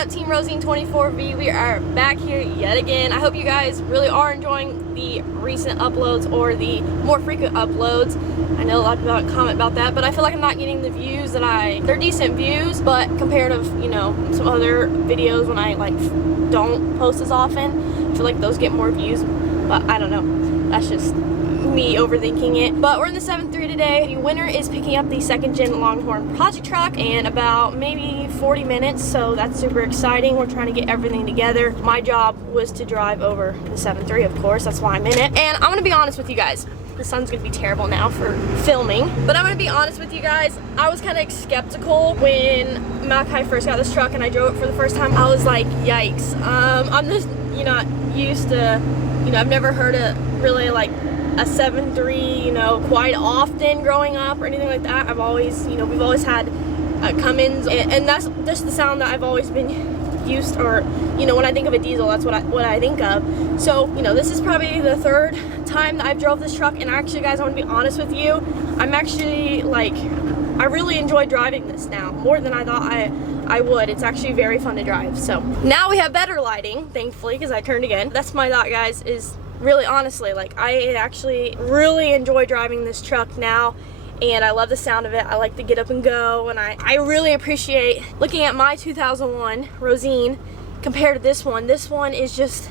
up, Team Rosine 24V? We are back here yet again. I hope you guys really are enjoying the recent uploads or the more frequent uploads. I know a lot of people comment about that, but I feel like I'm not getting the views that they're decent views, but compared to, you know, some other videos when I like don't post as often, I feel like those get more views, but I don't know. That's just me overthinking it. But we're in the 7.3 today. The winner is picking up the 2nd gen Longhorn project truck in about maybe 40 minutes, so that's super exciting. We're trying to get everything together. My job was to drive over the 7.3, of course, that's why I'm in it. And I'm gonna be honest with you guys, the sun's gonna be terrible now for filming, but I'm gonna be honest with you guys, I was kind of skeptical when Malachi first got this truck and I drove it for the first time. I was like, yikes. I'm just, you know, used to, you know, I've never heard of really like a 7.3, you know, quite often growing up or anything like that. I've always, you know, we've always had Cummins, and that's just the sound that I've always been used, or, you know, when I think of a diesel, that's what I think of. So, you know, this is probably the 3rd time that I've drove this truck, and actually, guys, I want to be honest with you, I'm actually, like, I really enjoy driving this now, more than I thought I would. It's actually very fun to drive. So, now we have better lighting, thankfully, because I turned again. That's my thought, guys, is really honestly, like, I actually really enjoy driving this truck now, and I love the sound of it. I like to get up and go, and I really appreciate looking at my 2001 Rosine compared to this one. This one is just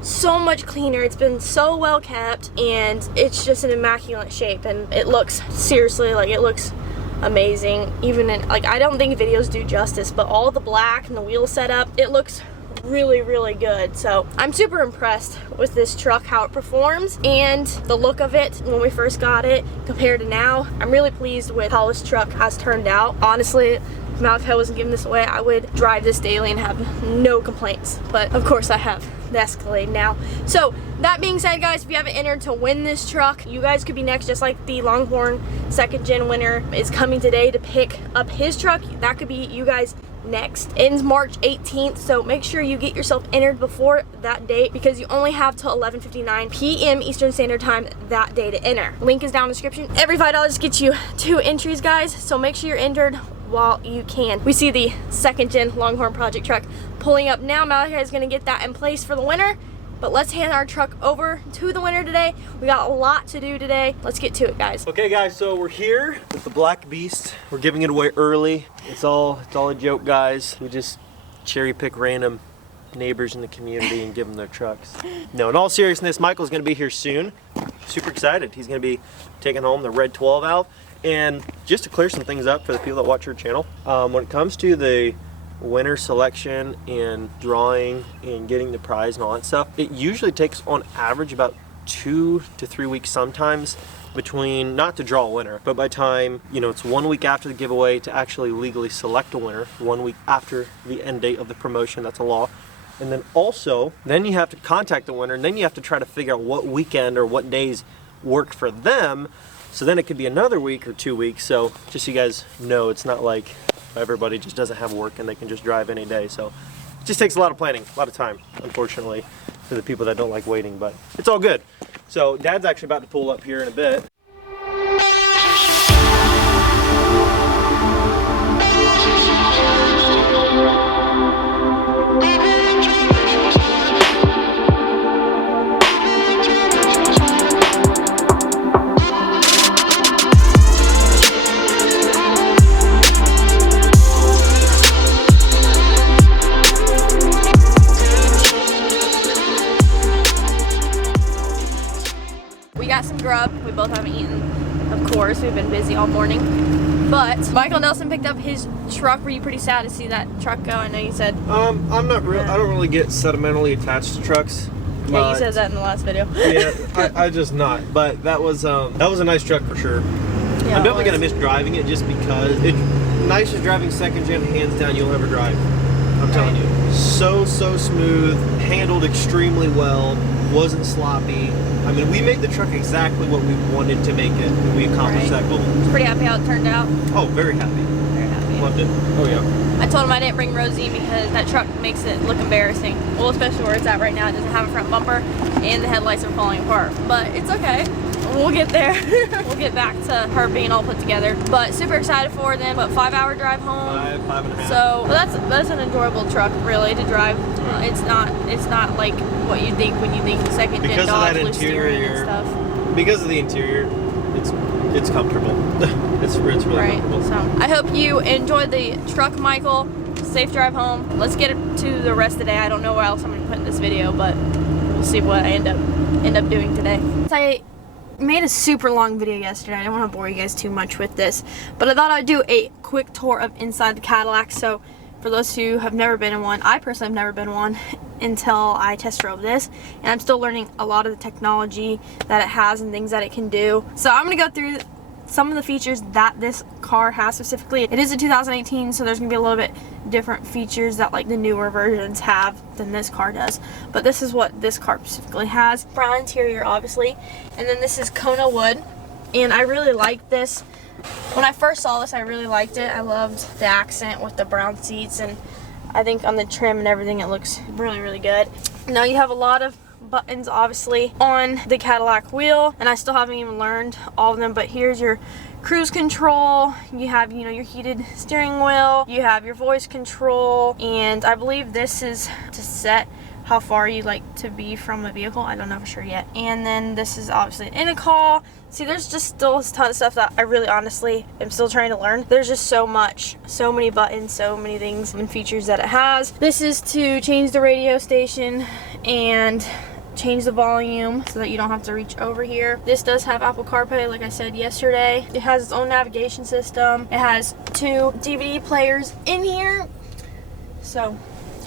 so much cleaner. It's been so well kept, and it's just in immaculate shape, and it looks, seriously, like, it looks amazing. Even in, like, I don't think videos do justice, but all the black and the wheel setup, it looks really good. So I'm super impressed with this truck, how it performs and the look of it when we first got it compared to now. I'm really pleased with how this truck has turned out. Honestly, if Malachi wasn't giving this away, I would drive this daily and have no complaints, but of course I have the Escalade now. So that being said, guys, if you haven't entered to win this truck, you guys could be next, just like the Longhorn 2nd gen winner is coming today to pick up his truck. That could be you guys next. Ends March 18th, so make sure you get yourself entered before that date, because you only have till 11:59 p.m. Eastern Standard Time that day to enter. Link is down in the description. Every $5 gets you 2 entries, guys, so make sure you're entered while you can. We see the 2nd gen Longhorn project truck pulling up now. Malachi is going to get that in place for the winner, but let's hand our truck over to the winner today. We got a lot to do today. Let's get to it, guys. Okay, guys, so we're here with the Black Beast. We're giving it away early. It's all a joke, guys. We just cherry pick random neighbors in the community and give them their trucks. No, in all seriousness, Michael's gonna be here soon. Super excited. He's gonna be taking home the red 12 valve. And just to clear some things up for the people that watch your channel, when it comes to the winner selection and drawing and getting the prize and all that stuff, it usually takes on average about 2 to 3 weeks sometimes between, not to draw a winner, but by time, you know, it's 1 week after the giveaway to actually legally select a winner, 1 week after the end date of the promotion. That's a law. And then also, then you have to contact the winner, and then you have to try to figure out what weekend or what days work for them. So then it could be another week or 2 weeks. So just so you guys know, it's not like everybody just doesn't have work and they can just drive any day. So it just takes a lot of planning, a lot of time, unfortunately, for the people that don't like waiting, but it's all good. So Dad's actually about to pull up here in a bit. Grub. We both haven't eaten, of course. We've been busy all morning. But Michael Nelson picked up his truck. Were you pretty sad to see that truck go? I know you said. I'm not real. I don't really get sentimentally attached to trucks. Yeah, you said that in the last video. Yeah, I just not. But that was a nice truck for sure. Yeah, I'm definitely gonna miss driving it just because it's nicest driving 2nd gen hands down you'll ever drive. I'm telling you, so smooth, handled extremely well, wasn't sloppy. I mean, we made the truck exactly what we wanted to make it, and we accomplished that goal. Pretty happy how it turned out. Oh, very happy. Very happy. Loved it. Oh yeah. I told him I didn't bring Rosine because that truck makes it look embarrassing. Well, especially where it's at right now. It doesn't have a front bumper, and the headlights are falling apart. But it's okay. We'll get there. We'll get back to her being all put together. But super excited for them. But 5-hour drive home. 5.5. So that's an enjoyable truck really to drive. It's not like what you think when you think second gen Dodge blue steering and stuff. Because of the interior, it's comfortable. it's really comfortable. So I hope you enjoyed the truck, Michael. Safe drive home. Let's get to the rest of the day. I don't know where else I'm gonna put in this video, but we'll see what I end up doing today. So I made a super long video yesterday. I don't want to bore you guys too much with this, but I thought I'd do a quick tour of inside the Cadillac. So for those who have never been in one, I personally have never been in one until I test drove this, and I'm still learning a lot of the technology that it has and things that it can do. So I'm gonna go through some of the features that this car has specifically. It is a 2018, so there's gonna be a little bit different features that like the newer versions have than this car does. But this is what this car specifically has. Brown interior, obviously. And then this is Kona wood. And I really like this. When I first saw this, I really liked it. I loved the accent with the brown seats, and I think on the trim and everything, it looks really, really good. Now you have a lot of buttons obviously on the Cadillac wheel, and I still haven't even learned all of them, but here's your cruise control. You have, you know, your heated steering wheel, you have your voice control, and I believe this is to set how far you like to be from a vehicle. I don't know for sure yet. And then this is obviously an intercom. See, there's just still a ton of stuff that I really honestly am still trying to learn. There's just so much, so many buttons, so many things and features that it has. This is to change the radio station and change the volume so that you don't have to reach over here. This does have Apple CarPlay, like I said yesterday. It has its own navigation system. It has 2 DVD players in here, so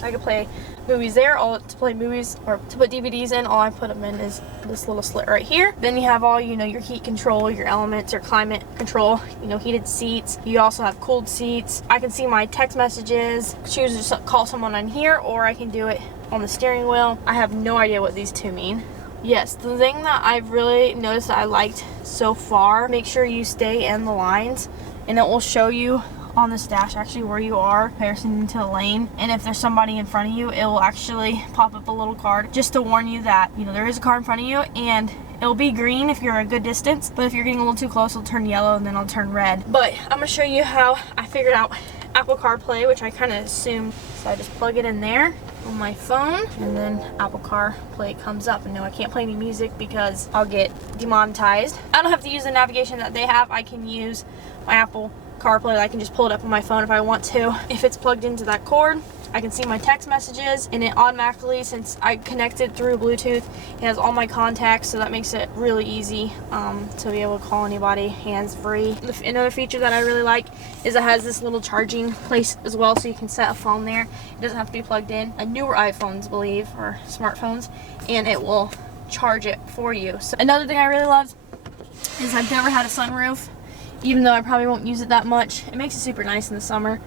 I can play movies there. All to play movies or to put DVDs in, all I put them in is this little slit right here. Then you have all, you know, your heat control, your elements, your climate control, you know, heated seats. You also have cooled seats. I can see my text messages, choose to call someone on here, or I can do it on the steering wheel. I have no idea what these two mean. Yes, the thing that I've really noticed that I liked so far, make sure you stay in the lines, and it will show you on this dash actually where you are comparison to the lane, and if there's somebody in front of you, it will actually pop up a little card just to warn you that, you know, there is a car in front of you, and it'll be green if you're a good distance, but if you're getting a little too close, it'll turn yellow and then it'll turn red. But I'm gonna show you how I figured out Apple CarPlay, which I kind of assumed. So I just plug it in there on my phone, and then Apple CarPlay comes up. And no, I can't play any music because I'll get demonetized. I don't have to use the navigation that they have. I can use my Apple CarPlay. I can just pull it up on my phone if I want to. If it's plugged into that cord, I can see my text messages, and it automatically, since I connected through Bluetooth, it has all my contacts, so that makes it really easy to be able to call anybody hands-free. Another feature that I really like is it has this little charging place as well, so you can set a phone there. It doesn't have to be plugged in. Newer iPhones, I believe, or smartphones, and it will charge it for you. So another thing I really love is I've never had a sunroof, even though I probably won't use it that much. It makes it super nice in the summer,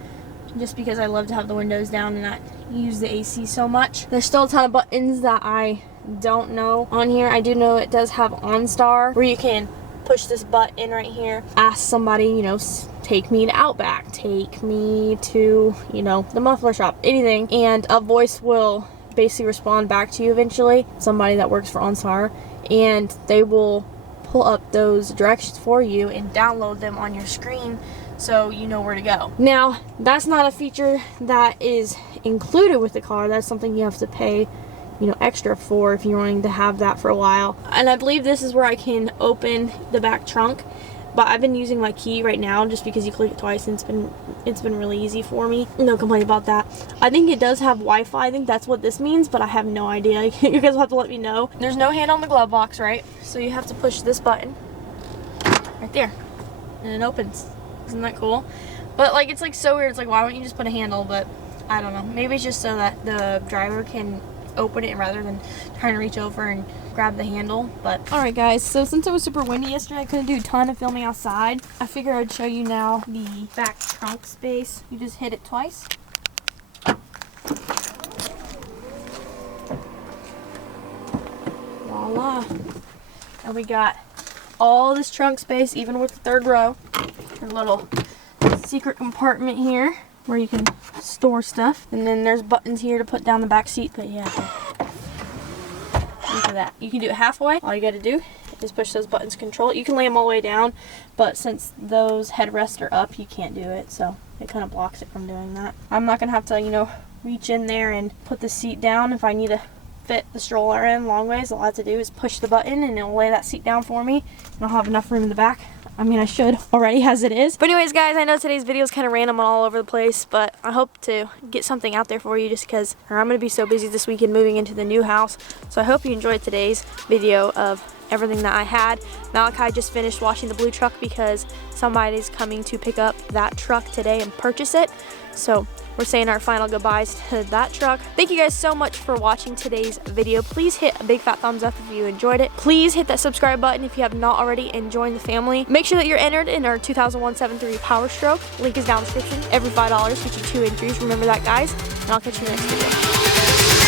just because I love to have the windows down and not use the AC so much. There's still a ton of buttons that I don't know on here. I do know it does have OnStar, where you can push this button right here, ask somebody, you know, take me to Outback, take me to, you know, the muffler shop, anything, and a voice will basically respond back to you eventually, somebody that works for OnStar, and they will pull up those directions for you and download them on your screen so you know where to go. Now, that's not a feature that is included with the car. That's something you have to pay, you know, extra for if you're wanting to have that for a while. And I believe this is where I can open the back trunk, but I've been using my key right now just because you click it twice, and it's been really easy for me. No complaint about that. I think it does have Wi-Fi. I think that's what this means, but I have no idea. You guys will have to let me know. There's no handle on the glove box, right? So you have to push this button right there, and it opens. Isn't that cool? But like, it's like so weird. It's like, why wouldn't you just put a handle? But I don't know. Maybe it's just so that the driver can open it rather than trying to reach over and grab the handle. But alright guys, so since it was super windy yesterday, I couldn't do a ton of filming outside. I figured I'd show you now the back trunk space. You just hit it twice. Voila. And we got all this trunk space, even with the third row. A little secret compartment here where you can store stuff, and then there's buttons here to put down the back seat. But yeah, look at that. You can do it halfway. All you got to do is push those buttons to control it. You can lay them all the way down, but since those headrests are up, you can't do it, so it kind of blocks it from doing that. I'm not gonna have to, you know, reach in there and put the seat down if I need to fit the stroller in long ways. All I have to do is push the button and it'll lay that seat down for me, and I'll have enough room in the back. I mean, I should already as it is. But anyways, guys, I know today's video is kind of random and all over the place, but I hope to get something out there for you just because I'm going to be so busy this weekend moving into the new house. So I hope you enjoyed today's video of everything that I had. Malachi just finished washing the blue truck because somebody's coming to pick up that truck today and purchase it. So we're saying our final goodbyes to that truck. Thank you guys so much for watching today's video. Please hit a big fat thumbs up if you enjoyed it. Please hit that subscribe button if you have not already and join the family. Make sure that you're entered in our 2001 7.3 Powerstroke. Link is down in the description. Every $5 gets you 2 entries. Remember that, guys. And I'll catch you in the next video.